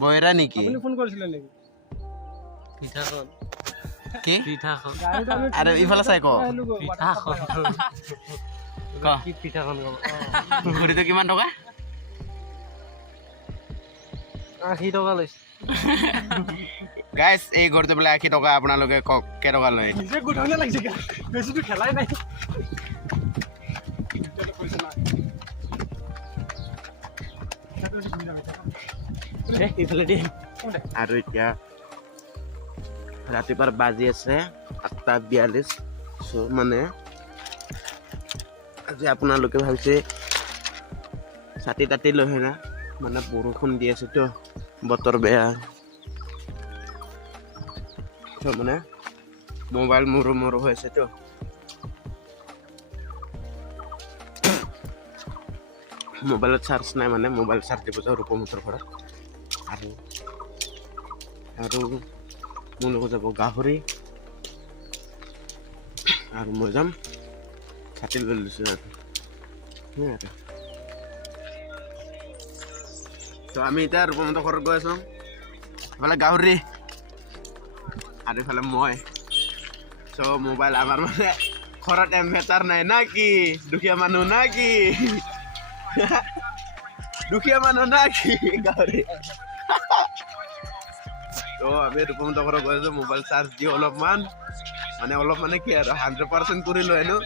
বয়ৰা নেকি আপুনি ফোন কৰিছিলে নেকি পিঠাখন কি পিঠাখন আরে ইফালে চাই ক পিঠাখন ক কি পিঠাখন ক'ব ঘড়ীটো কিমান টকা 80 টকা লৈছে গাইস এই ঘড়ীটো বোলে 80 টকা আপোনালোকে কক কে টকা লয় নিজে গুধানে লাগিছে বেছিটো খেলাই নাই আৰু এতিয়া ৰাতিপুৱাৰ বাজি আছে 8:42 সো মানে আজি আপোনালোকে ভাবিছে ছাতি তাতি লৈ না মানে বৰষুণ দি আছে তো বতৰ বেয়া তো মানে মোবাইল মৰো হৈ আছে তো মোবাইলত চাৰ্জ নাই মানে মোবাইল চাৰ্জ দিব যাওঁ ৰূপমতৰ ঘৰত আৰু মোৰ লগত যাব গাহৰি আৰু মই যাম ছাতি লৈ লৈছোঁ তো আমি এতিয়া ৰূপমতৰ ঘৰত গৈ আছোঁ এইফালে গাহৰি আৰু এইফালে মই চ' মোবাইল আমাৰ মানে ঘৰত এমভেটাৰ নাই না কি দুখীয়া মানুহ না কি দুখীয়া মানুহ না কি গাহৰি তো আমি ৰূপমতৰ ঘৰত গৈ আছোঁ মোবাইল চাৰ্জ দি অলপমান মানে কি আৰু 100% কৰি লৈ আনো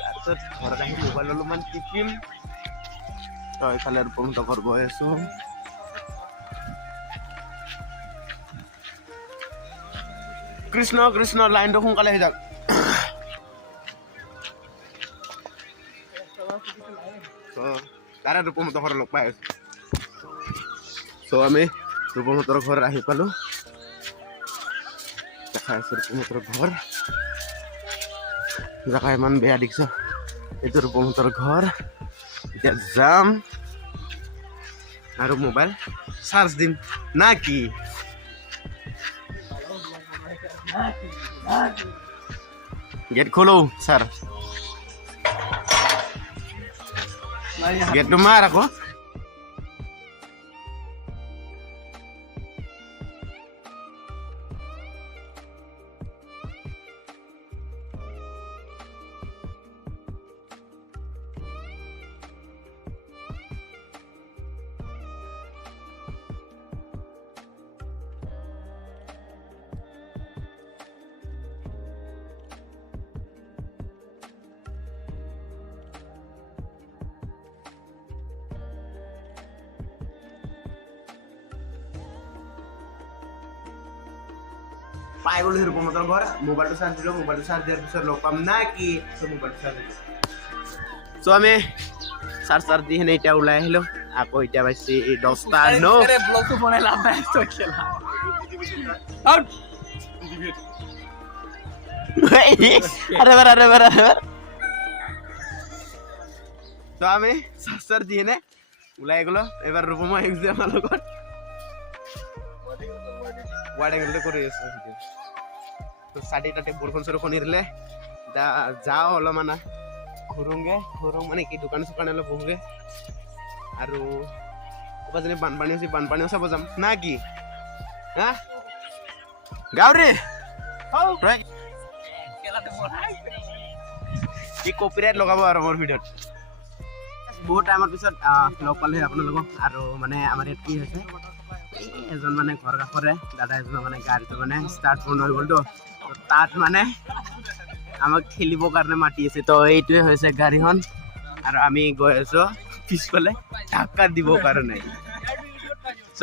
তাৰপিছত ঘৰত আহি মোবাইল অলপমান টিপিম তো এইফালে ৰূপমতৰ ঘৰত গৈ আছোঁ কৃষ্ণ কৃষ্ণ লাইনটো সোনকালে আহি যাওক তাৰে ৰূপমতৰ ঘৰত লগ পাই আছোঁ চ' আমি ৰূপমতৰ ঘৰ আহি পালোঁ দেখাই আছোঁ ৰূপমতৰ ঘৰ জেগা ইমান বেয়া দেখিছ এইটো ৰূপমতৰ ঘৰ এতিয়া যাম আৰু মোবাইল চাৰ্জ দিম না কি গেট খোলো স্যাৰ গেটটো মাৰ আকৌ পাই গ'লো ৰূপমতৰ ঘৰ মোবাইলটো চাৰ্জ দিলোঁ মোবাইলটো চাৰ্জ দিয়াৰ পিছত লগ পাম না কি মোবাইলটো চাৰ্জ দিলোঁ চ' আমি চাৰ্জ দি সেনে এতিয়া ওলাই আহিলোঁ আকৌ এতিয়া পাইছি 10টা ন ব্লগটো বনাই লাভ নাই খেলা আরে তো আমি চাৰ্জ দি সেনে ওলাই গ'লো এবাৰ ৰূপম আহি গৈছে আমাৰ লগত ৱাৰ্ডিংটো কৰি আছোঁ তো চাটি তাতে বৰষুণ চৰষুণ এৰিলে যাওঁ অলপমান ঘূৰোঁ মানে কি দোকান চোকান অলপ বহোঁগৈ আৰু ক'ৰবাত যদি বানপানীও চাব যাম না কি হা গাঁৱৰে কি কপিৰাইট লগাব আৰু মোৰ ভিডিঅ'ত বহুত টাইমৰ পিছত লগ পালোঁ আপোনালোকক আৰু মানে আমাৰ ইয়াত কি হৈছে এজন মানে ঘৰ কাষৰে দাদা এজনৰ মানে গাড়ীটো মানে ষ্টাৰ্ট বন্ধ হৈ গ'লতো তাত মানে আমাক ঠেলিবৰ কাৰণে মাতি আছে তো এইটোৱে হৈছে গাড়ীখন আৰু আমি গৈ আছোঁ পিছফালে ধাক্কা দিবৰ কাৰণে চ'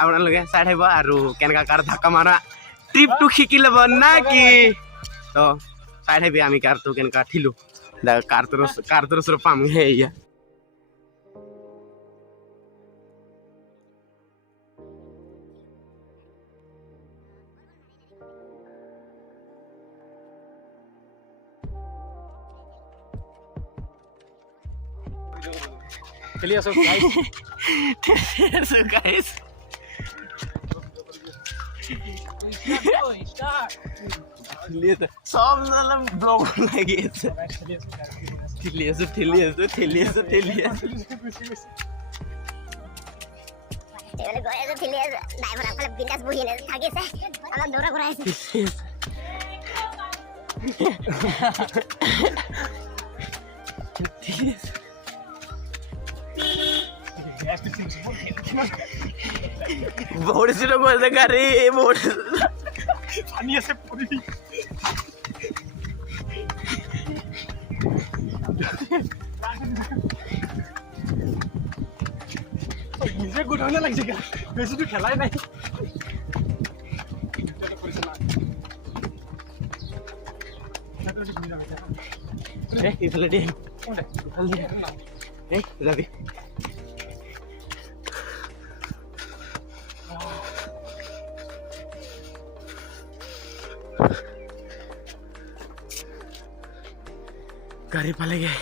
আপোনালোকে চাই থাকিব আৰু কেনেকুৱা কাৰ ধাক্কা মাৰা ট্ৰিপটো শিকি ল'ব না কি তো চাই থাকিবি আমি কাৰটো কেনেকুৱা ঠিলোঁ কাৰটোৰ ওচৰত পামগৈ এয়া খেলি আছো guys সব নালাম ব্লগ লাগি আছে ঠেলি আছো এবারে গয়ে যে ছিলে ড্রাইভার আপলে বিন্দাস বহিয়ে নে থাকিছে আমার দৌড়া ঘুরাইছে বড়ছিল বলতে গাড়ি বড় পানি আছে পড়ি নিজে গুড হলে লাগছে গা বেশি তো খেলাই নাই ইফালে দিয়ে এই যাবি গাড়ি পালে গে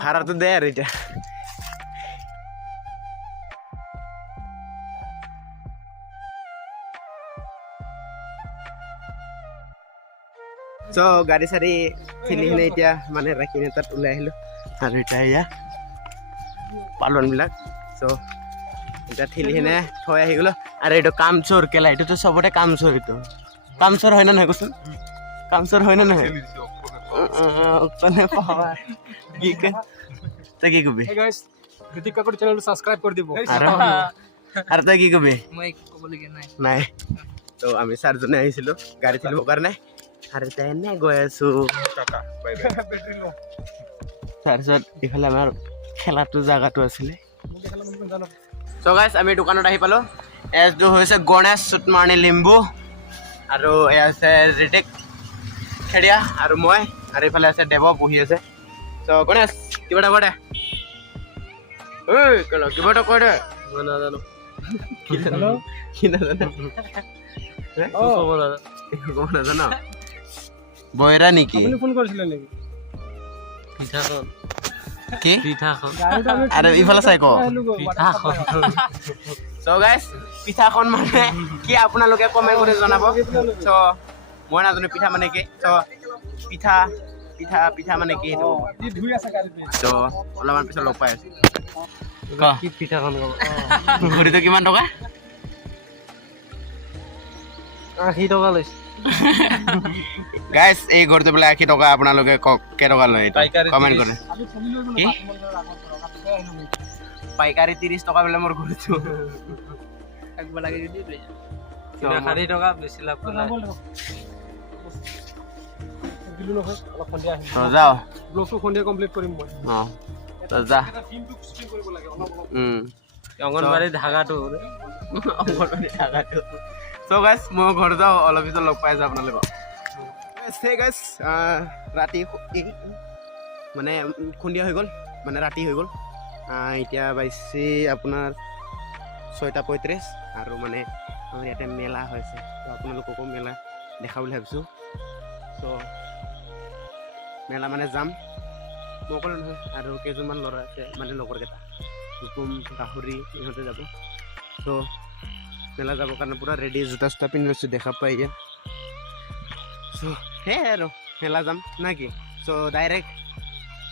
ভাড়া তো দেয় আর এটা So গাড়ী চাৰি ঠেলি কিনে এতিয়া মানে ৰাখি কিনে তাত ওলাই আহিলোঁ আৰু এতিয়া এয়া পালনবিলাক চ' এতিয়া ঠেলি কিনে থৈ আহি গ'লোঁ আৰু এইটো কামচোৰ কেলা এইটোতো চবতে কামচোৰ এইটো কামচোৰ হয় নে নহয় কচোন কামচোৰ হয় নে নহয় কি কয় তই কি কবি Hey guys, Ritik Kakur channel subscribe कर दिबो আৰু তই কি কবি মই ক'বলগীয়া নাই নাই তো আমি চাৰিজনে আহিছিলোঁ গাড়ী ঠেলিবৰ কাৰণে আৰু এতিয়া এনে গৈ আছোঁ তাৰপিছত ইফালে আমাৰ খেলাটো জেগাটো আছিলে চ' গাইছ আমি দোকানত আহি পালোঁ এজটো হৈছে গণেশ চুটমাৰ্ণি লিম্বু আৰু এয়া আছে ৰিতিক খেৰীয়া আৰু মই আৰু ইফালে আছে দেৱ বহি আছে চ' গণেশ কিবা এটা কৈ দে ঐ কিবা এটা কৈ দে মই নাজানো কি নাজানো ক'ব নাজানো বইৰা নেকি আপুনি ফোন কৰিছিলে নেকি পিঠাখন কি পিঠাখন আৰু ইফালে চাই কওঁ পিঠাখন চ' গাইছ পিঠাখন মানে কি আপোনালোকে কমেণ্ট কৰি জনাব চ' মই নাজানো পিঠা মানে কি চ' পিঠা পিঠা পিঠা মানে কি সেইটো ই ধুই আছে গাড়ীতে চ' অলপমান পিছত লগ পাই আছোঁ কি পিঠাখন ক'ব ঘড়ীটো কিমান টকা 80 টকা লৈছে গাইছ এই ঘড়ীটো বোলে 80 টকা আপোনালোকে কওক কেইটকা লয় এইটো কমেণ্ট কৰে আমি ফোন লৈ গ'লো কি? আগত পাইকাৰী 30 টকা বোলে মোৰ ঘড়ীটো একবাৰ লাগি দি লৈ যা 60 টকা বেছি লাভ নাই দিলো নহয় অলপ সন্ধিয়া আহিম ত' যাওঁ ব্লগটো সন্ধিয়া কমপ্লিট কৰিম মই অঁ ত' যা এটা টিমটো শ্বুটিং কৰিব লাগে অলপ অংগনবাড়ী ধাগাটো চ' গাইছ মই ঘৰ যাওঁ অলপ পিছত লগ পাই যাওঁ আপোনালোকক সেই গাইছ ৰাতি মানে সন্ধিয়া হৈ গ'ল মানে ৰাতি হৈ গ'ল এতিয়া বাজিছে আপোনাৰ 6:35 আৰু মানে আমাৰ ইয়াতে মেলা হৈছে ত' আপোনালোককো মেলা দেখা বুলি ভাবিছোঁ চ' মেলা মানে যাম মই অকলে নহয় আৰু কেইজনমান ল'ৰা আছে মানে লগৰকেইটা হুকুম গাহৰি ইহঁতে যাব চ' মেলা যাবৰ কাৰণে পূৰা ৰেডি জোতা চোতা পিন্ধি লৈছোঁ দেখা পাই এতিয়া চ' সেয়াই আৰু মেলা যাম না কি চ' ডাইৰেক্ট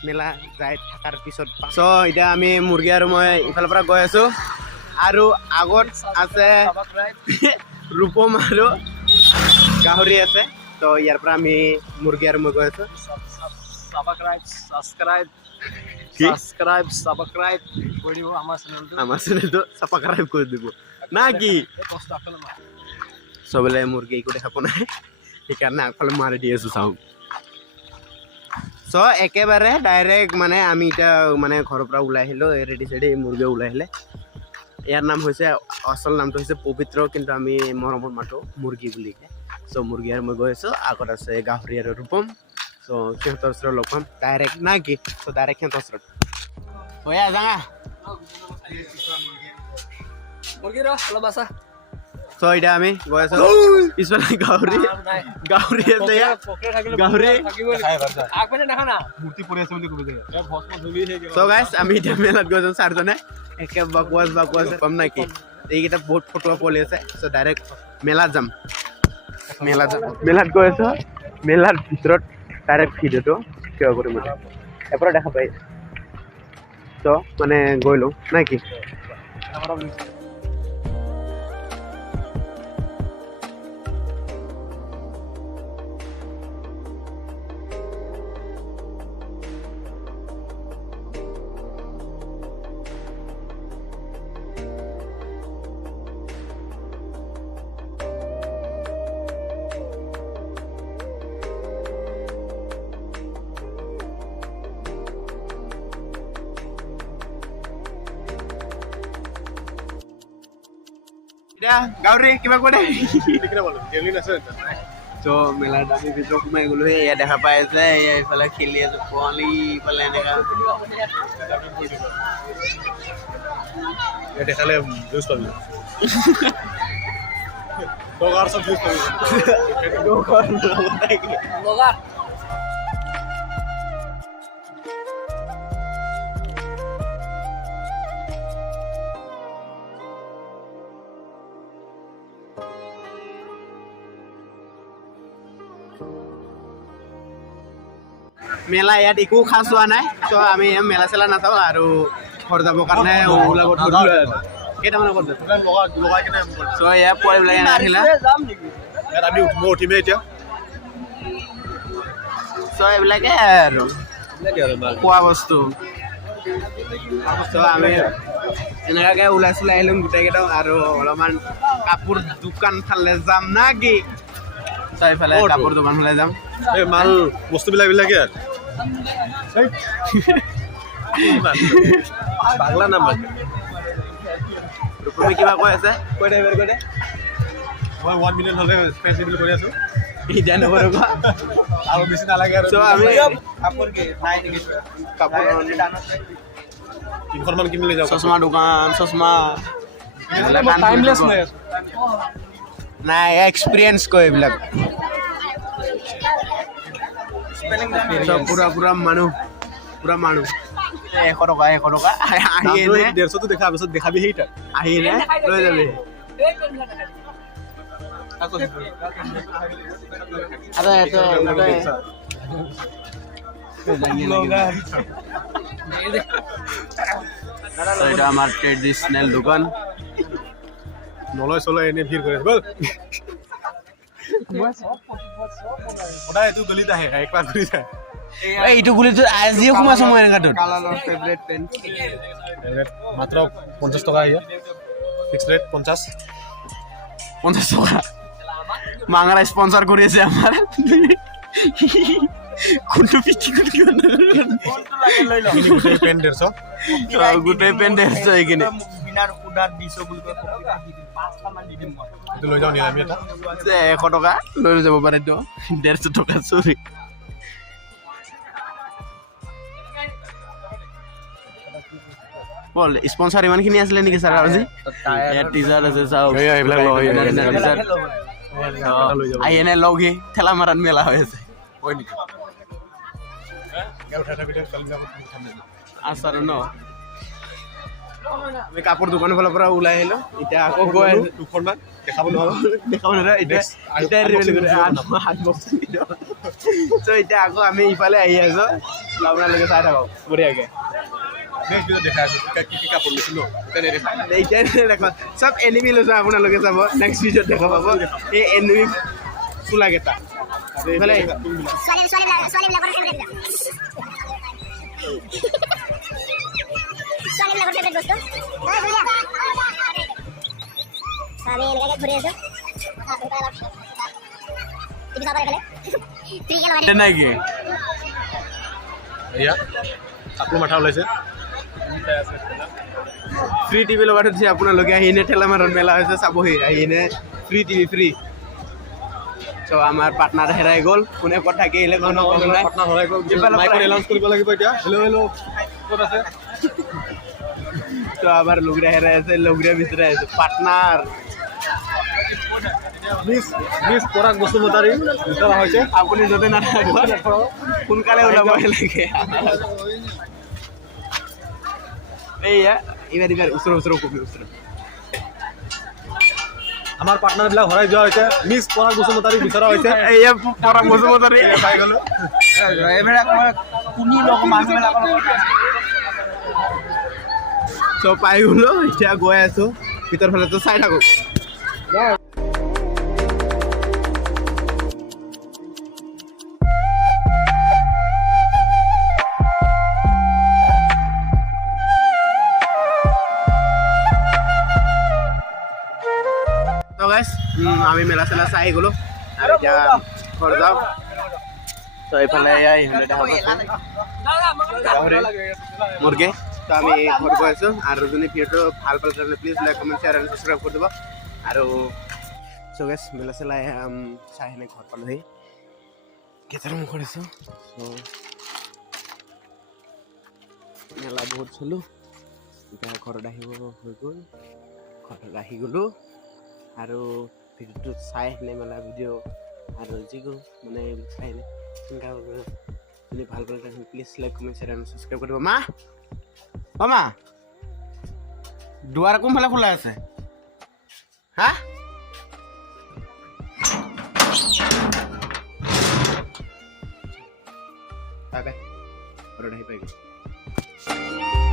মেলা যাই থকাৰ পিছত চ' এতিয়া আমি মুৰ্গী আৰু মই ইফালৰ পৰা গৈ আছোঁ আৰু আগত আছে ৰূপম আৰু গাহৰি আছে ত' ইয়াৰ পৰা আমি মুৰ্গী আৰু মই গৈ আছোঁ সাবস্ক্ৰাইব কৰিব আমাৰ চেনেলটো আমাৰ চেনেলটো ছাবস্ক্ৰাইব কৰি দিব না কি চবেলে মুৰ্গী একো দেখা পোৱা নাই সেইকাৰণে আগফালে মাৰি দি আছোঁ চাওঁ চ' একেবাৰে ডাইৰেক্ট মানে আমি এতিয়া মানে ঘৰৰ পৰা ওলাই আহিলোঁ ৰেডি চেডি মুৰ্গী ওলাই আহিলে ইয়াৰ নাম হৈছে আচল নামটো হৈছে পবিত্ৰ কিন্তু আমি মৰমৰ মাতো মুৰ্গী বুলি কয় চ' মুৰ্গী আৰু মই গৈ আছোঁ আগত আছে গাহৰি আৰু ৰূপম চ' সিহঁতৰ ওচৰত লগ পাম ডাইৰেক্ট না কি চ' ডাইৰেক্ট সিহঁতৰ ওচৰত হয় যাঙা মুৰ্গী ৰ অলপ আছা চ' এতিয়া আমি গৈ আছোঁ পিছফালে গাহৰি আছে ইয়াত গাহৰি আগপিনে দেখা না মূৰ্তি পৰি আছে বুলি ক'ব যে ভস্ম ধুলি হে চ' গাইছ আমি এতিয়া মেলাত গৈ আছোঁ চাৰিজনে একে বাকৱাছ কম নাকি এইকেইটা বহুত ফটোৱা পলি আছে চ' ডাইৰেক্ট মেলাত যাম মেলাত গৈ আছোঁ মেলাৰ ভিতৰত ডাইৰেক্ট ভিডিঅ'টো কিয় কৰিম এৰপৰা দেখা পাই তো মানে গৈ লওঁ নে কি এতিয়া গাঁৱৰে কিবা কৈ দে তো মেলাত আমি ভিতৰত সোমাই গ'লো এয়া দেখা পাই আছে এয়া এইফালে খেলি আছো পোৱালি ইফালে এনেকা দেখালে ভিউজ পাবি দোকান সব ভিউজ পাবি লগা মেলা ইয়াত একো খাচ হোৱা নাই চ' আমি মেলা চেলা নাচাওঁ আৰু ঘৰ যাবৰ কাৰণে ওলাব ধৰিলোঁ কেইটামান আগত লগাই কিনে চ' ইয়াত পোৱালিবিলাক আহিলা ইয়াত আমি মই উঠিমেই এতিয়া চ' এইবিলাকে আৰু খোৱা বস্তু চ' আমি এনেকুৱাকৈ ওলাই চলাই আহিলোঁ গোটেইকেইটা আৰু অলপমান কাপোৰ দোকান ফালে যাম না কি চ' এইফালে কাপোৰ দোকান ফালে যাম এই মাল বস্তুবিলাক এইবিলাকে আৰু পাগলা নাম্বাৰ তুমি কিবা কৈ আছে কৈ দে মই 1 মিলিয়ন হ'লে স্পেচিয়েল বুলি কৈ আছোঁ এতিয়া নকৰোঁ আৰু বেছি নালাগে আৰু চ' আমি কাপোৰ তিনিখনমান কিনিলে যাওঁ চশমা দোকান চশমা টাইমলেছ নাই নাই এক্সপিৰিয়েঞ্চ কয় এইবিলাক চব পুৰা মানুহ 100 টকা আহি এনে 150টো দেখা পিছত দেখাবি সেইটা আহি এনে লৈ যাবি এটা আমাৰ ট্ৰেডিচনেল দোকান নলয় চলয় এনে ভিৰ কৰে বল সদায় এইটো গলিত আহে একবাৰ ঘূৰি যায় এইটো গুলিটো আজিও সোমাইছো মই এনেকাটোত ফেভৰেট পেন মাত্ৰ 50 টকা আহি ফিক্স ৰেট 50 টকা মাংৰা স্পন্সৰ কৰি আছে আমাৰ কোনটো পিছি কৰি লৈ লওঁ পেন 150 গোটেই পেন 150 এইখিনি বিনাৰ উডাৰ 200 বুলি কৈ 5টা মান দি দিম মই এইটো লৈ যাওঁ নি আমি এটা 100 টকা লৈ যাব পাৰে তো 150 টকা চুৰি বল স্পন্সৰ ইমানখিনি আছিলে নেকি ছাৰ আজি ইয়াত টিচাৰ আছে চাওক এইবিলাক লওঁ আহি এনে লগি ঠেলা মাৰাত মেলা হৈ আছে হয় নেকি আছাৰ ন আমি কাপোৰ দোকানৰ ফালৰ পৰা ওলাই আহিলো এতিয়া আকৌ গৈ দুখনমান দেখাব নোৱাৰো এতিয়া এতিয়া আকৌ আমি ইফালে আহি আছো আপোনালোকে চাই থাকক বঢ়িয়াকে চব এনিমি লৈছে আপোনালোকে চাব নেক্সট ভিডিঅ'ত দেখা পাব এই এনিমি চোলাকেইটা এইফালে আমি এনেকৈ ঘূৰি আছো নাকি এয়া কাপোৰ মাথা ওলাইছে ফ্ৰী টিভি লগাই থৈছে আপোনালোকে আহি এনে ঠেলা মাৰত মেলা হৈছে চাবহি আহি এনে ফ্ৰী টিভি ফ্ৰী চ' আমাৰ পাৰ্টনাৰ হেৰাই গ'ল কোনে ক'ত থাকি আহিলে পাৰ্টনাৰ হেৰাই গ'ল মাইকত এলাউন্স কৰিব লাগিব এতিয়া হেল্ল' ক'ত আছে তো আবাৰ লোকৰা হেৰে আছে লোকৰা ভিতৰে আছে পাৰ্টনাৰ মিস পৰাগ বসুমতাৰী ভিতৰা হৈছে আপুনি যদি নাথাকিব সোনকালে ওলাব লাগে এইয়া ইবাৰ ওচৰ কবি ওচৰ আমাৰ পাৰ্টনাৰবিলাক হৰাই যোৱা হৈছে মিস পৰাগ বসুমতাৰী বিচৰা হৈছে এইয়া পৰাগ বসুমতাৰী পাই গ'লো এইবিলাক মই কুনি লগ মানুহবিলাক চ' পাই গ'লো এতিয়া গৈ আছোঁ ভিতৰ ফালে তো চাই থাকোঁ তো গাইছ আমি মেলা চেলা চাই আহি গ'লো আৰু এতিয়া ঘৰ যাওঁ তো এইফালে ইহঁতে দেখা পাইছে গাহৰি মুৰ্গী তো আমি ঘৰ গৈ আছোঁ আৰু যদি ভিডিঅ'টো ভাল পালে তেনেহ'লে প্লিজ লাইক কমেণ্ট শ্বেয়াৰ আৰু ছাবস্ক্ৰাইব কৰি দিব আৰু চ' গাইছ মেলা চেলা চাই সেনে ঘৰ পালোহি গেটৰ মুখত আছোঁ চ' মেলা বহুত চালোঁ এতিয়া ঘৰত আহিব হৈ গ'ল ঘৰত আহি গ'লোঁ আৰু ভিডিঅ'টো চাই সেনে মেলা ভিডিঅ' আৰু যিকোনো মানে এইবিলাক চাই সেনে তেনেকুৱা যদি ভাল পালে তেনেহ'লে প্লিজ লাইক কমেণ্ট শ্বেয়াৰ আৰু ছাবস্ক্ৰাইব কৰি দিব মা অ' মা দুৱাৰ কোনফালে খোলা আছে হা ঘৰত আহি পাই গ'ল